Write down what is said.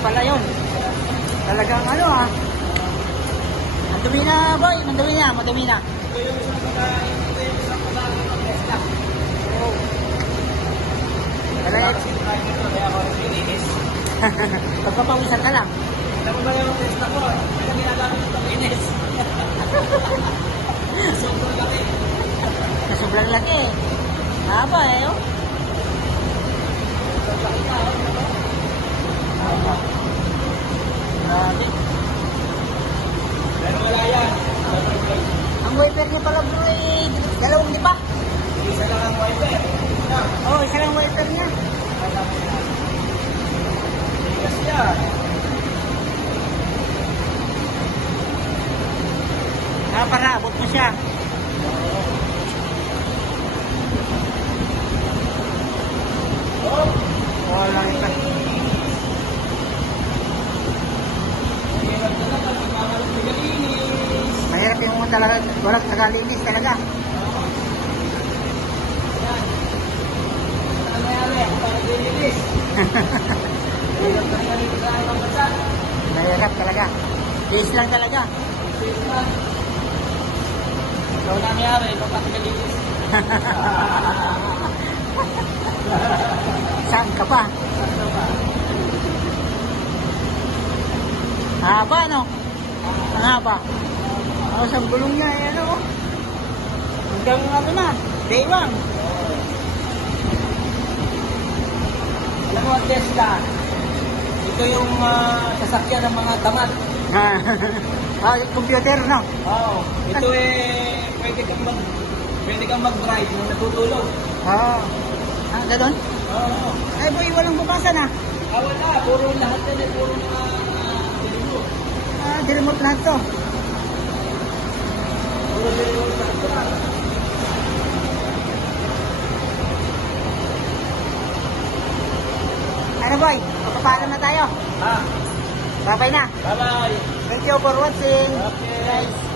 pala yun. Talagang ano ah. Madumi na boy, madumi na, madumi na. Ito yung isang pagkain, ito yung isang pagkain ng Tesla. Talagang Kasi tayo dito, kaya ako nilinis. pagpapawisan ka lang. Alam mo ba yung Tesla ko? Kasi ginagamit ito linis. Sobrang laki. Sa sobrang laki. Haba eh oh. Sobrang laki na, ano? Haba. Grabe. Pero wala yan. Ang wiper niya pala bro eh, dalawang di ba? Isa lang ang wiper. Oo, isa lang wiper niya. Tigas yan. Para abot mo siya. Oh, Wala ito. hirap na lang. Pagkakaroon ng galinis. Mahirap yung talaga, walang tagalinis talaga. Yan. Ano nangyari? Ako pa naglilinis. Hirap na nangyari sa ibang bansa. Mahirap talaga. Days lang talaga. Hirap na. Ikaw na nangyari. Ikaw pa naglilinis. Saan ka pa? Ano ba? Haba no? Ang haba. Oh, sa gulong niya eh, ano? Hanggang ano na, day one. Alam mo ang Tesla, ito yung sasakyan ng mga tamad. Computer no? Oo. Ito pwede kang mag-drive nung natutulog. Ganon? Oo. Ay boy, walang bukasan ah. Wala. Puro lahat yan. Puro mga remote. Di remote lahat to. Puro remote lahat. Ano boy, papapaalam na tayo. Ah. Bye-bye na. Bye-bye. Thank you for watching. Okay. Guys.